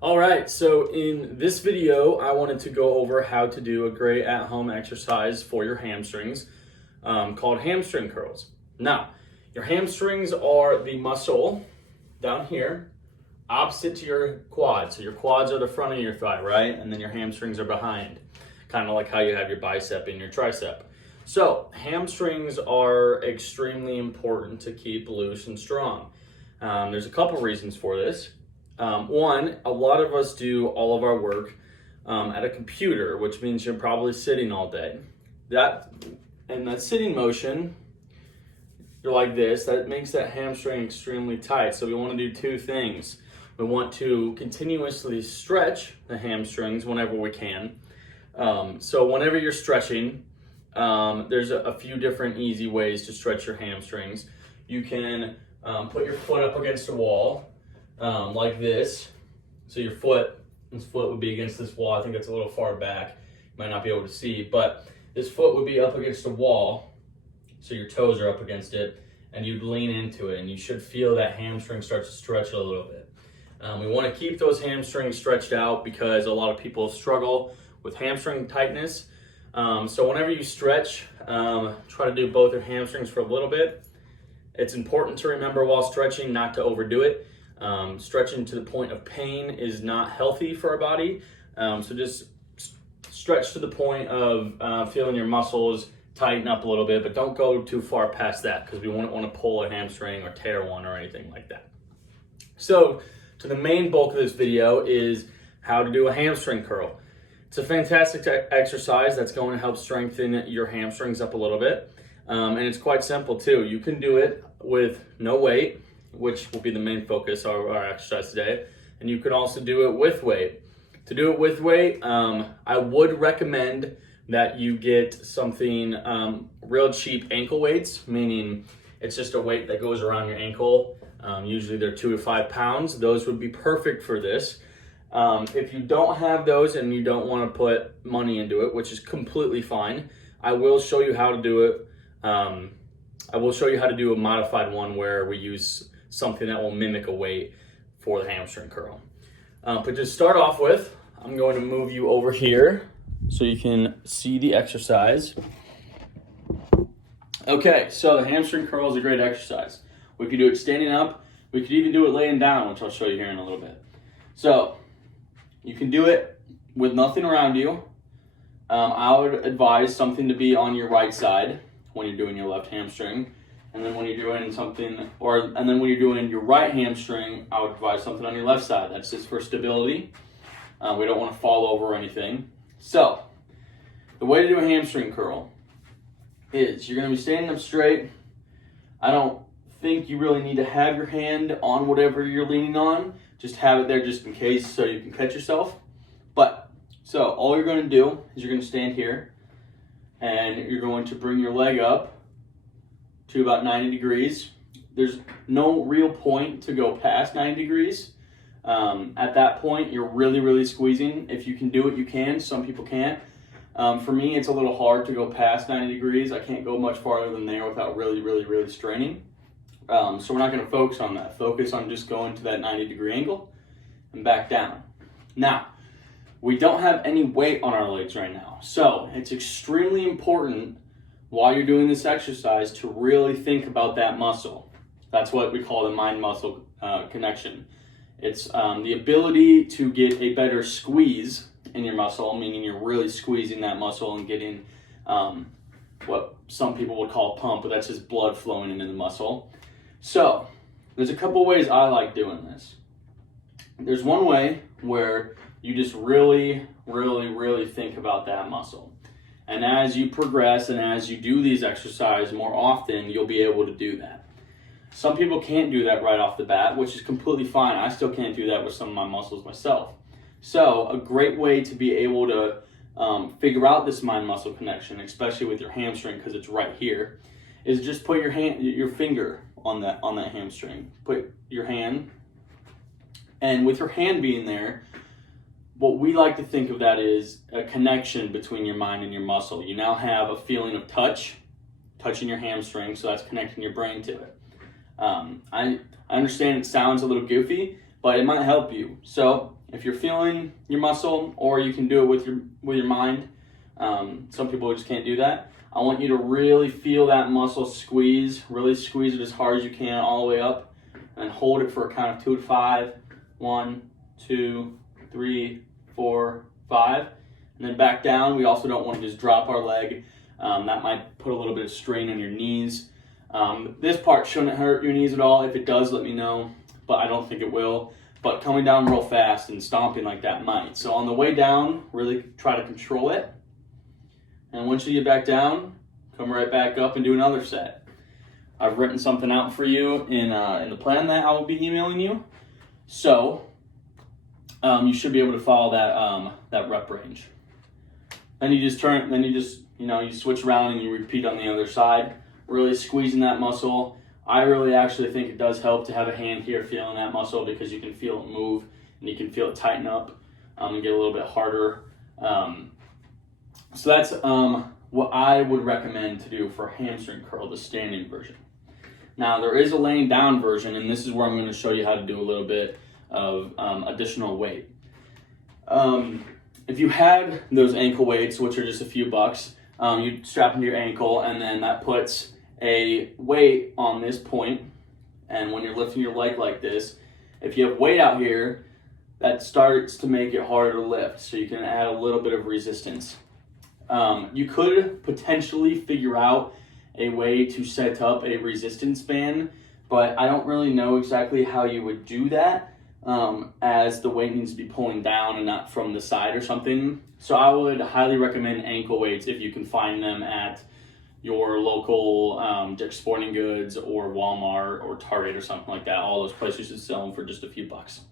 All right, so in this video, I wanted to go over how to do a great at-home exercise for your hamstrings called hamstring curls. Now, your hamstrings are the muscle down here opposite to your quads. So your quads are the front of your thigh, right? And then your hamstrings are behind, kind of like how you have your bicep and your tricep. So hamstrings are extremely important to keep loose and strong. There's a couple reasons for this. One, a lot of us do all of our work at a computer, which means you're probably sitting all day. That sitting motion, you're like this, that makes that hamstring extremely tight. So we want to do two things. We want to continuously stretch the hamstrings whenever we can. So whenever you're stretching, there's a few different easy ways to stretch your hamstrings. You can put your foot up against a wall. Like this. So this foot would be against this wall. I think that's a little far back. You might not be able to see, but this foot would be up against a wall. So your toes are up against it and you'd lean into it and you should feel that hamstring start to stretch a little bit. We want to keep those hamstrings stretched out because a lot of people struggle with hamstring tightness. So whenever you stretch, try to do both your hamstrings for a little bit. It's important to remember while stretching not to overdo it. Stretching to the point of pain is not healthy for our body. So just stretch to the point of feeling your muscles tighten up a little bit, but don't go too far past that because we wouldn't want to pull a hamstring or tear one or anything like that. So to the main bulk of this video is how to do a hamstring curl. It's a fantastic exercise that's going to help strengthen your hamstrings up a little bit. And it's quite simple too. You can do it with no weight, which will be the main focus of our exercise today. And you can also do it with weight. To do it with weight, I would recommend that you get something real cheap ankle weights, meaning it's just a weight that goes around your ankle. Usually they're 2 to 5 pounds. Those would be perfect for this. If you don't have those and you don't want to put money into it, which is completely fine, I will show you how to do it. I will show you how to do a modified one where we use something that will mimic a weight for the hamstring curl. But to start off with, I'm going to move you over here so you can see the exercise. Okay, so the hamstring curl is a great exercise. We could do it standing up. We could even do it laying down, which I'll show you here in a little bit. So you can do it with nothing around you. I would advise something to be on your right side when you're doing your left hamstring. And then when you're doing when you're doing your right hamstring, I would advise something on your left side. That's just for stability. We don't want to fall over or anything. So, the way to do a hamstring curl is you're going to be standing up straight. I don't think you really need to have your hand on whatever you're leaning on. Just have it there just in case so you can catch yourself. So all you're going to do is you're going to stand here and you're going to bring your leg up to about 90 degrees. There's no real point to go past 90 degrees. At that point, you're really, really squeezing. If you can do it, you can. Some people can't. For me, it's a little hard to go past 90 degrees. I can't go much farther than there without really, really, really straining. So we're not going to focus on that. Focus on just going to that 90-degree angle and back down. Now, we don't have any weight on our legs right now. So it's extremely important while you're doing this exercise to really think about that muscle. That's what we call the mind-muscle connection. It's the ability to get a better squeeze in your muscle, meaning you're really squeezing that muscle and getting what some people would call a pump, but that's just blood flowing into the muscle. So there's a couple ways I like doing this. There's one way where you just really, really, really think about that muscle. And as you progress and as you do these exercises more often, you'll be able to do that. Some people can't do that right off the bat, which is completely fine. I still can't do that with some of my muscles myself. So a great way to be able to figure out this mind-muscle connection, especially with your hamstring because it's right here, is just put your finger on that hamstring. Put your hand, and with your hand being there, what we like to think of that is a connection between your mind and your muscle. You now have a feeling of touching your hamstring, so that's connecting your brain to it. I understand it sounds a little goofy, but it might help you. So if you're feeling your muscle, or you can do it with your mind, some people just can't do that. I want you to really feel that muscle squeeze, really squeeze it as hard as you can all the way up, and hold it for a count of 2 to 5. 1, 2, 3, 4, 5. And then back down. We also don't want to just drop our leg. That might put a little bit of strain on your knees. This part shouldn't hurt your knees at all. If it does, let me know, but I don't think it will. But coming down real fast and stomping like that might. So on the way down, really try to control it. And once you get back down, come right back up and do another set. I've written something out for you in the plan that I will be emailing you. So you should be able to follow that rep range. Then you just you switch around and you repeat on the other side, really squeezing that muscle. I really actually think it does help to have a hand here feeling that muscle, because you can feel it move and you can feel it tighten up and get a little bit harder. So that's what I would recommend to do for hamstring curl, the standing version. Now there is a laying down version, and this is where I'm going to show you how to do a little bit of additional weight. If you had those ankle weights, which are just a few bucks, you strap into your ankle, and then that puts a weight on this point. And when you're lifting your leg like this, if you have weight out here, that starts to make it harder to lift, so you can add a little bit of resistance. You could potentially figure out a way to set up a resistance band, but I don't really know exactly how you would do that, as the weight needs to be pulling down and not from the side or something. So I would highly recommend ankle weights if you can find them at your local Dick's Sporting Goods or Walmart or Target or something like that. All those places should sell them for just a few bucks.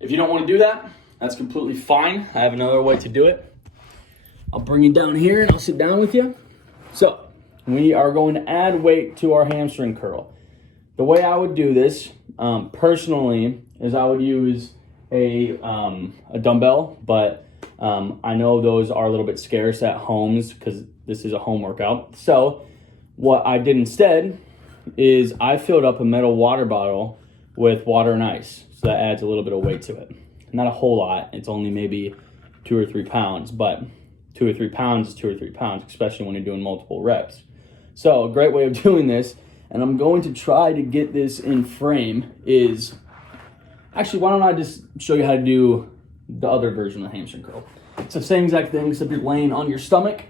If you don't want to do that, that's completely fine. I have another way to do it. I'll bring you down here and I'll sit down with you. So we are going to add weight to our hamstring curl. The way I would do this, personally, is I would use a dumbbell, but I know those are a little bit scarce at homes because this is a home workout. So what I did instead is I filled up a metal water bottle with water and ice. So that adds a little bit of weight to it. Not a whole lot. It's only maybe 2 or 3 pounds, but 2 or 3 pounds is 2 or 3 pounds, especially when you're doing multiple reps. So a great way of doing this, and I'm going to try to get this in frame, is actually, why don't I just show you how to do the other version of the hamstring curl. It's the same exact thing, except you're laying on your stomach.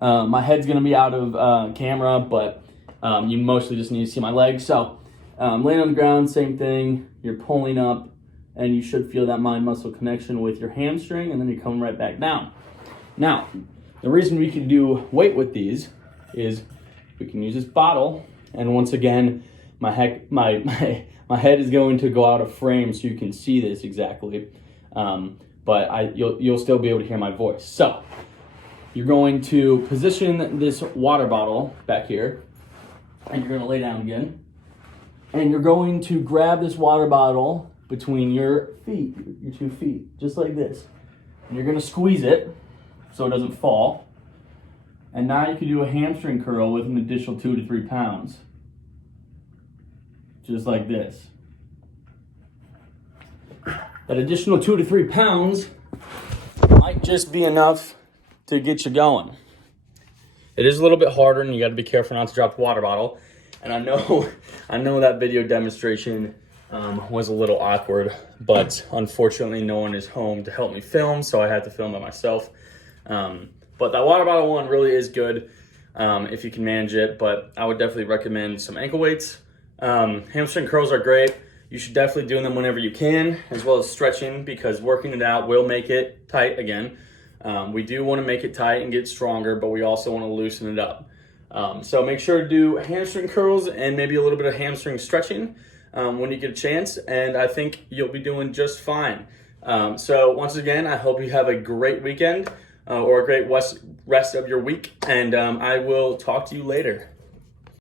My head's gonna be out of camera, but you mostly just need to see my legs. So laying on the ground, same thing. You're pulling up, and you should feel that mind-muscle connection with your hamstring, and then you come right back down. Now, the reason we can do weight with these is we can use this bottle, and once again, my head is going to go out of frame so you can see this exactly, but you'll still be able to hear my voice. So you're going to position this water bottle back here, and you're going to lay down again, and you're going to grab this water bottle between your feet, your 2 feet, just like this, and you're going to squeeze it so it doesn't fall. And now you can do a hamstring curl with an additional 2 to 3 pounds, just like this. That additional 2 to 3 pounds might just be enough to get you going. It is a little bit harder, and you got to be careful not to drop the water bottle. And I know that video demonstration was a little awkward, but unfortunately no one is home to help me film, so I had to film it myself. But that water bottle one really is good if you can manage it, but I would definitely recommend some ankle weights. Hamstring curls are great. You should definitely do them whenever you can, as well as stretching, because working it out will make it tight again. We do want to make it tight and get stronger, but we also want to loosen it up. So make sure to do hamstring curls and maybe a little bit of hamstring stretching when you get a chance, and I think you'll be doing just fine. So once again, I hope you have a great weekend or a great rest of your week, and I will talk to you later.